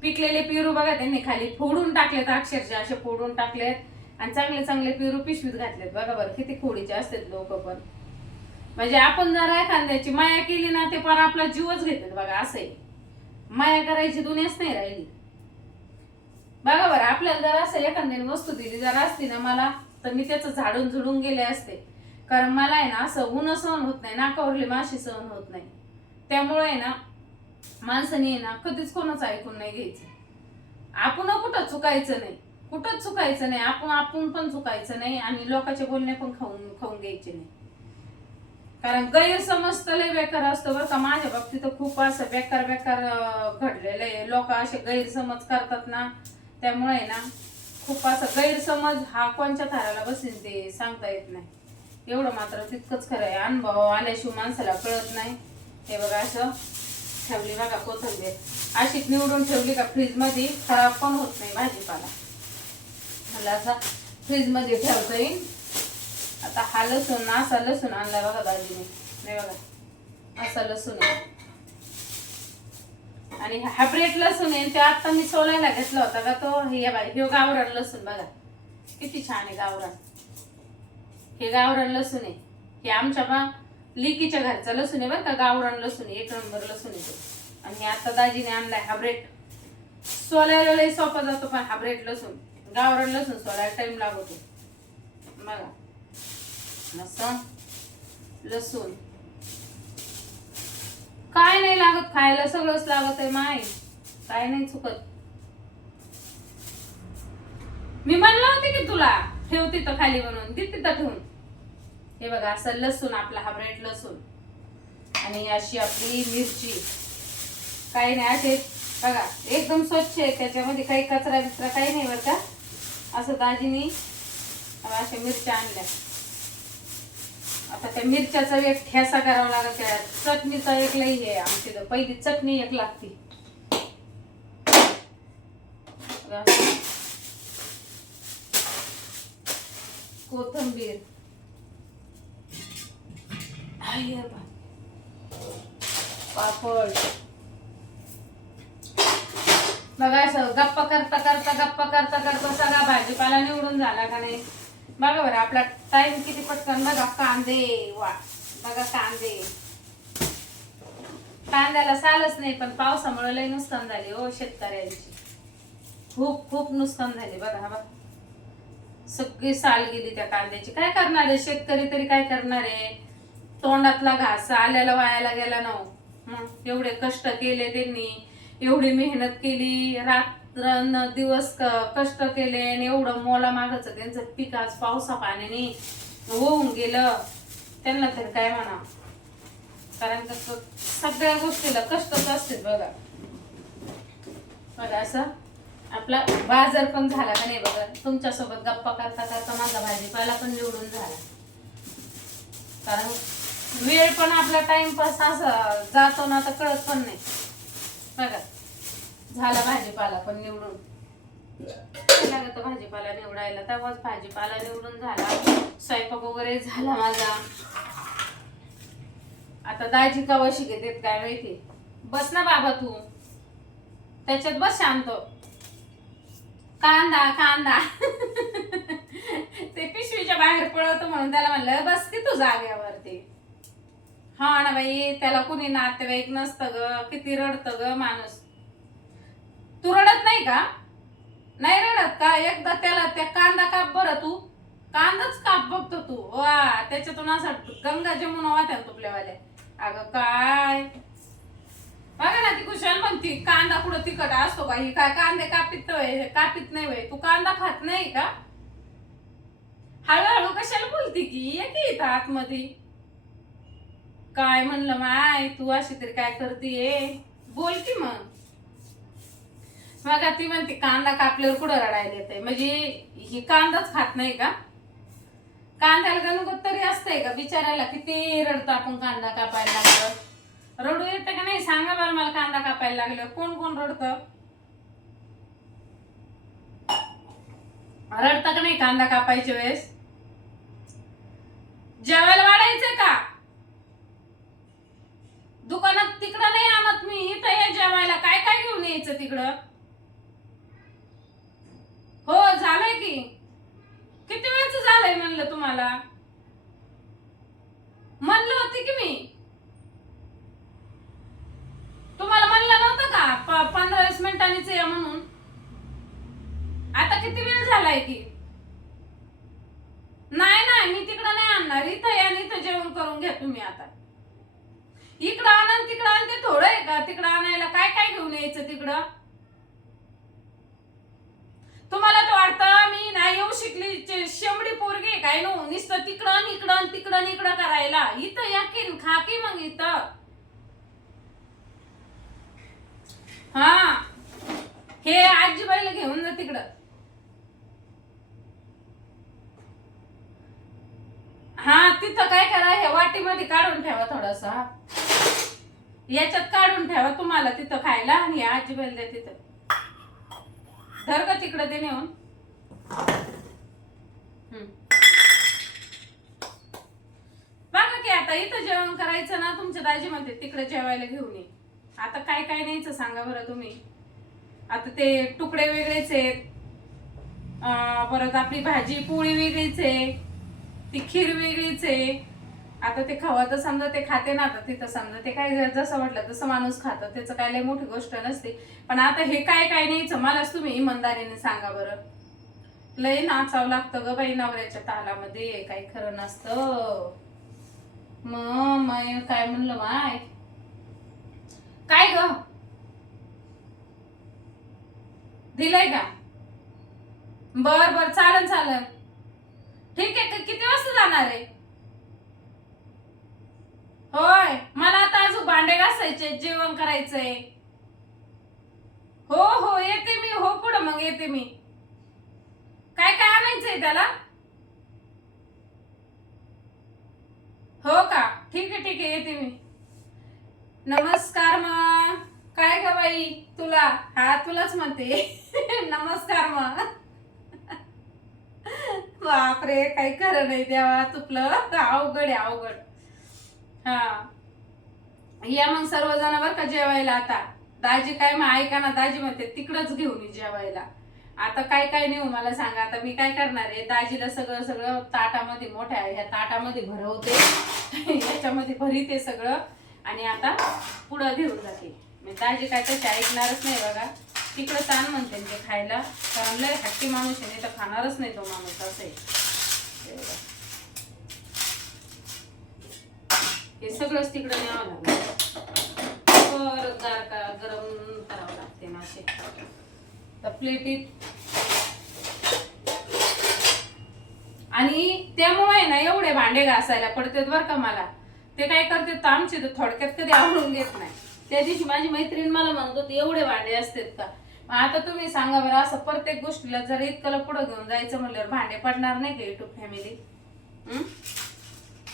पिकलेले पेरू बघा त्यांनी खाली फोडून टाकलेत, अक्षरशः असे फोडून टाकलेत. आणि चांगले चांगले पेरू पिशवीत घातलेत. बघा बरं किती खोडीचे असतात लोक. पण म्हणजे आपण जर एखाद्याची माया केली ना ते पर आपला जीवच घेतात. बघा असं आहे, माया करायची दुनियाच नाही राहिली. बघा बरं आपल्याला जर असं एखाद्याने वस्तू दिली जर असती ना मला, तर मी त्याचं झाडून झुडून गेले असते. कारण मला आहे ना असं ऊन सहन होत नाही, नाकावरली माशी सहन होत नाही. त्यामुळे आहे ना माणसाने ना कधीच कोणाचं ऐकून नाही घ्यायचं. आपण कुठं चुकायचं नाही, कुठंच चुकायचं नाही. आपण पण चुकायचं नाही आणि लोकांचे बोलणे पण खाऊन घ्यायचे नाही. कारण गैरसमज लय बेकार असतो बरं का. माझ्या बाबतीत खूप असं बेकार घडलेलं आहे. लोक असे गैरसमज करतात ना, त्यामुळे ना खूप असं गैरसमज हा कोणच्या थराला बसेल ते सांगता येत नाही. एवढं मात्र तितकंच खरं आहे, अनुभव आल्याशिवाय माणसाला कळत नाही. हे बघा असं ठेवली बघा कोथिंबीर, अशी निवडून ठेवली का फ्रीज मध्ये खराब पण होत नाही भाजीपाला. मला असं फ्रीज मध्ये ठेवता येईल. आता हा लसूण, असा लसूण आणला बघा दाजीने. नाही बघा असा लसूण आहे आणि हायब्रिड लसूण आहे. ते आता मी सोलायला घेतला होता का तो. हे बाई हे गावरान लसूण बघा किती छान आहे. गावरान, हे गावरान लसूण आहे. हे आमच्या लिकीच्या घरचा लसूण आहे बरं का. गावरान लसूण आहे, 1 नंबर लसूण आहे. आणि हे आता दाजीने आणलाय हायब्रिड. सोलायला लय सोपा जातो, पण हायब्रिड लसूण, गावरान लसूण सोलायला टाइम लागतो. बघा मस्त लसूण. काय नाही लागत खायला, सगळंच लागत आहे माय. काय नाही चुकत. मी म्हणलं होते की तुला ठेव तिथं खाली म्हणून, तिथं ठेवून. हे बघा असं लसूण, आपला हायब्रिड लसूण. आणि अशी आपली मिरची. काही नाही असे बघा एकदम स्वच्छ आहे, त्याच्यामध्ये काही कचरा बिचरा काही नाही बरं का. असं दाजीनी अशा मिरच्या आणल्या. आता त्या मिरच्याचा एक ठेसा करावा लागत. चटणीचा एक लई आहे आमची, पहिली चटणी एक लागते. कोथिंबीर, पापड. बघा असं गप्पा करता सगळा भाजीपाला निवडून झाला का नाही. बघा बरं आपला टाइम किती पटकन. बघा कांदे, वा बघा कांदे. कांद्याला सालच नाही, पण पावसामुळे लय नुकसान झाले हो शेतकऱ्यांची. खूप नुकसान झाले. बघा हा बघा सगळी साल गेली त्या कांद्याची. काय करणार आहे शेतकरी तरी, काय करणार आहे. तोंडातला घास आल्याला वायाला गेला ना. एवढे कष्ट केले त्यांनी, एवढी मेहनत केली, रात्र दिवस कष्ट केले आणि एवढं मोला मागच त्यांचं पीक आज पावसा पाण्याने होऊन गेलं. त्यांना तरी काय म्हणा. कारण सगळ्या गोष्टीला कष्टच असते बघा. बघा असं आपला बाजार पण झाला का नाही बघा. तुमच्यासोबत गप्पा करता करता माझा भाजीपाला पण निवडून झाला. कारण वेळ पण आपला टाइमपास असा जातो ना तर कळत पण नाही. बघा झाला भाजीपाला पण निवडून. लागत भाजीपाला निवडायला तेव्हाच भाजीपाला निवडून झाला. स्वयंपाक वगैरे झाला माझा. आता दाजी कवा शिकत काय माहिती. बस ना बाबा तू त्याच्यात बस शांत. कांदा कांदा ते पिशवीच्या बाहेर पळवत म्हणून त्याला म्हणलं बस की तू जाग्यावरती. हा ना बाई त्याला कुणी नातेवाईक नसतं ग. किती रडत ग माणूस. तू रडत नाही का? नाही रडत का? एकदा त्याला त्या कांदा काप बरं तू. कांदाच काप बघतो तू. वा त्याच्यातून असं गंगा जमुना वाट्या तुपल्यावाल्या. अगं काय बघा ना ती कुशाल म्हणती कांदा कुठं तिखट असतो का? ही काय कांदे कापित नाही वय. तू कांदा खात नाही का? हळूहळू कशाला बोलती की ये की इथं आतमध्ये. काय म्हणलं माय तू अशी तरी काय करतीये बोल की मग. मग ती म्हणते कांदा कापल्यावर कुठं रडायला येते. म्हणजे ही कांदाच खात नाही का? कांद्याला गणगोत तरी असतंय का? बिचारायला किती रडतो आपण कांदा कापायला लागलं. रडू येते का नाही सांगा बरं मला. कांदा कापायला लागलं कोण कोण रडत? रडतं का नाही कांदा कापायच्या वेळेस? जेवायला वाढायचंय का? दुकानात तिकडं नाही आणत मी. इथं हे जेवायला काय काय घेऊन यायचं तिकडं? हो झालंय की. किती वेळच झालंय म्हणलं तुम्हाला. म्हणलं होती की मी तुम्हाला. म्हणलं नव्हतं का 15-20 मिनिटांनीच या म्हणून. आता किती वेळ झालाय की. नाही नाही मी तिकडं नाही आणणार. इथं या आणि इथं जेवण करून घ्या तुम्ही. आता इकडं आणा तिकडं आण ते थोडं आहे का? तिकडं आणायला काय काय घेऊन यायचं तिकडं? तुम्हाला तर वाटतं मी नाही येऊ शिकली शेंबडी पोरगी काय नो. नुसतं तिकडं इकडं तिकडं इकडं करायला. इथं या की खा की मग इथं. हा हे आजीबाईला घेऊन जा तिकडं. हा तिथं काय करा हे वाटीमध्ये काढून ठेवा थोडासा. याच्यात काढून ठेवा तुम्हाला तिथं खायला. आणि आजीबाईला द्या तिथं. धर का तिकडं ते नेऊन. बघा की आता इथं जेवण करायचं ना. तुमच्या दाजी म्हणते तिकडे जेवायला घेऊन ये. आता काय काय न्यायचं सांगा बरं तुम्ही. आता ते तुकडे वेगळेच आहेत. परत आपली भाजी पोळी वेगळीच आहे. ती खीर वेगळीच आहे. आता ते खवा तर समजा ते खाते ना. आता तिथं समजा ते काय जसं म्हटलं तसं माणूस खातं. त्याचं काय लय मोठी गोष्ट नसते. पण आता हे काय काय न्यायचं मलाच तुम्ही इमानदारीने सांगा बरं. लय नाचावं लागतं ग बाई नवऱ्याच्या तालामध्ये. काही खरं नसतं. मग काय म्हणलं माय काय ग दिलंय का? बर बर चालन चालन ठीक आहे. किती वाजता जाणार आहे? होय मला आता अजून भांडे घासायचे जेवण करायचंय. हो हो येते मी. हो पुढं मग येते मी. काय काय आणायचंय त्याला? हो का ठीक आहे येते मी. नमस्कार मग. काय ग बाई तुला. हा तुलाच म्हणते नमस्कार मग. बापरे काही खरं नाही देवा तुपलं. अवघड आहे अवघड. हा या मग सर्वजण बर का जेवायला. आता दाजी काय मग ऐका ना. दाजी म्हणते तिकडच घेऊन ये जेवायला. आता काय काय नेऊ मला सांगा. आता मी काय करणार आहे. दाजीला सगळं सगळं ताटामध्ये मोठ्या ह्या ताटामध्ये भरवते. याच्यामध्ये भरीते सगळं. आणि आता पुढं घेऊन जाते. दाजी काय तसे ऐकणारच नाही बघा. तिकडं ताण म्हणते ते खायला. कारण लय हट्टी माणूस आहे. नाही तर खाणारच नाही तो माणूस. असं आहे. हे सगळंच तिकडं न्यावं लागलं. परत गार का गरम करावं लागते ना असे. तर प्लेटीत. आणि त्यामुळे ना एवढे भांडे घासायला पडतात बरं का मला. ते काय करते तर आमचे तर थोडक्यात कधी आवडून घेत नाही. त्या दिवशी माझी मैत्रीण मला म्हणत होती एवढे भांडे असतात का. आता तुम्ही सांगा बरं, असं प्रत्येक गोष्टीला जर इतकं पुढं घेऊन जायचं म्हणल्यावर भांडे पडणार नाही का युट्यूब फॅमिली?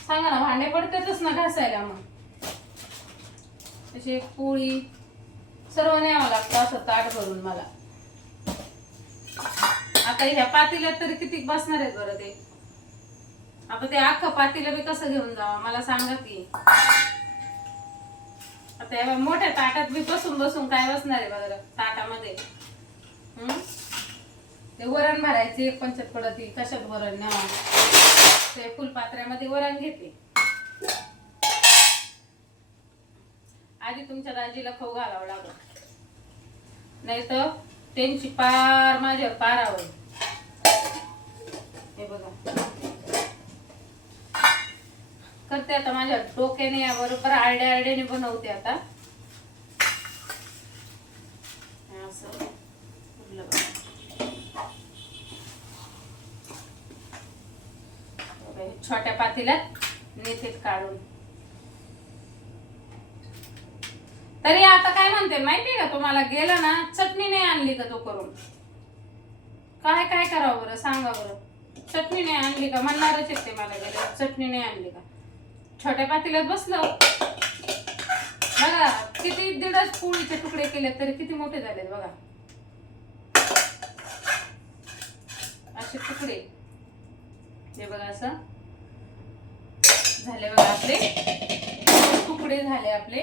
सांगा ना, भांडे पडतातच ना घासायला. मग तशी पोळी सर्व न्यावं लागतं असं ताट भरून मला. आता ह्या पातील्यात तरी किती बसणार आहेत बरं ते? आता ते अख्खं पातीला बी कसं घेऊन जावं मला सांगा की. आता या मोठ्या ताटात बी बसून बसून काय बसणार आहे बघा ताटामध्ये? ते वरण भरायचे एक पंचायत पडती, कशात वरण न्यावं? ते फुलपात्र्यामध्ये वरण घेते. आधी तुमच्या दाजीला खाऊ घालावं लागलं, नाही तर त्यांची पार माझ्यावर पारावर. हे बघा करते आता माझ्या डोक्याने या बरोबर आरड्याने बनवते आता. असं छोट्या पातेल्यात नेते काढून. तरी आता काय म्हणते माहितीये का तुम्हाला? गेलं ना, चटणी नाही आणली का तो करून? काय काय करावं बरं सांगा बरं? चटणी नाही आणली का म्हणणारच येते मला. गेलं चटणी नाही आणली का? छोट्या पातेल्यात बसलं बघा, किती दीडच पोळीचे तुकडे केले तरी किती मोठे झाले बघा. असे तुकडे हे बघा, असं झाले बघा आपले तुकडे झाले आपले.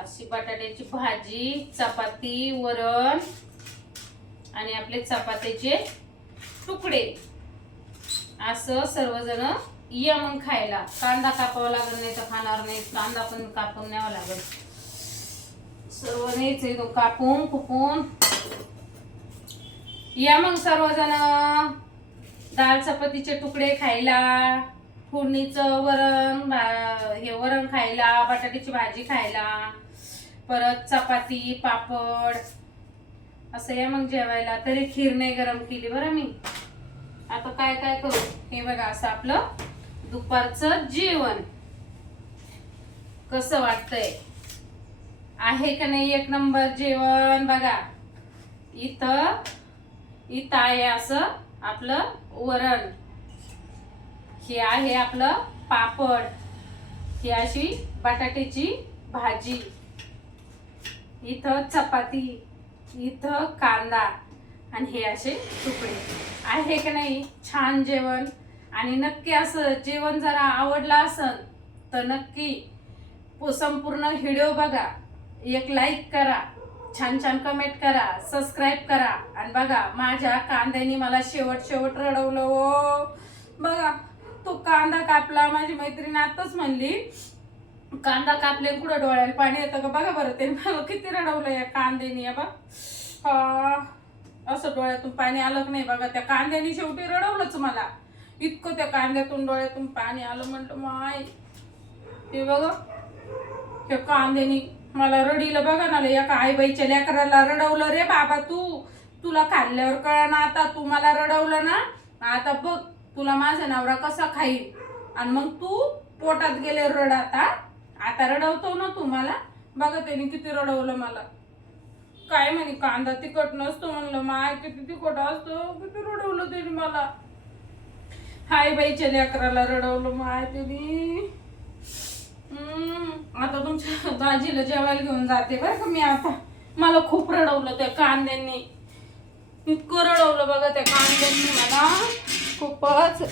अशी बटाट्याची भाजी, चपाती, वरण आणि आपले चपातीचे तुकडे, असं सर्वजण या मग खायला. कांदा कापावा लागेल, नाही तर खाणार नाही. कांदा पण कापून न्यावा लागेल. सर्व न्यायचंय तो कापून कुपून. या मग सर्वजण डाळ चपातीचे तुकडे खायला, फोडणीचं वरण, हे वरण खायला, बटाट्याची भाजी खायला, परत चपाती पापड असं या मग जेवायला. तरी खीर नाही गरम केली बरं मी. आता काय काय करू? हे बघा, असं आपलं दुपारचं जेवण कसं वाटतंय? आहे का नाही एक नंबर जेवण? बघा इथं आहे असं आपलं वरण, हे आहे आपलं पापड, ही अशी बटाट्याची भाजी, इथं चपाती, इथं कांदा आणि हे असे तुकडे. आहे का नाही छान जेवण? आणि नक्की असं जेवण जरा आवडलं असेल तर नक्की संपूर्ण व्हिडिओ बघा, एक लाईक करा, छान छान कमेंट करा, सबस्क्राईब करा. आणि बघा माझ्या कांद्याने मला शेवट रडवलं हो. बघा तो कांदा कापला, माझी मैत्रीण आताच म्हणली कांदा कापले कुठं डोळ्याला पाणी येतं का? बघा बरं ते मला किती रडवलं या कांद्याने. बघा असं डोळ्यातून पाणी आलं नाही बघा. त्या कांद्याने शेवटी रडवलंच मला. इतकं त्या कांद्यातून डोळ्यातून पाणी आलं. म्हणलं माय ते बघा त्या कांद्याने मला रडीलं. बघा ना, एका आईबाईच्या लेकराला रडवलं रे बाबा. तुला खाल्ल्यावर कळलं ना आता. तू मला रडवलं ना, आता बघ तुला माझा नवरा कसा खाईल. आणि मग तू पोटात गेले रड. आता रडवतो ना तू मला. बघा त्याने किती रडवलं मला. काय म्हणे कांदा तिखट नसतो. म्हणलं माय किती तिखट असतो. किती रडवलं त्याने मला. हाय बाईच्या लेकराला रडवलं माय त्याने. आता तुमच्या दाजीला जेवायला घेऊन जाते बरं का मी. आता मला खूप रडवलं त्या कांद्यांनी. इतकं रडवलं बघा त्या कांद्यांनी मला खूपच.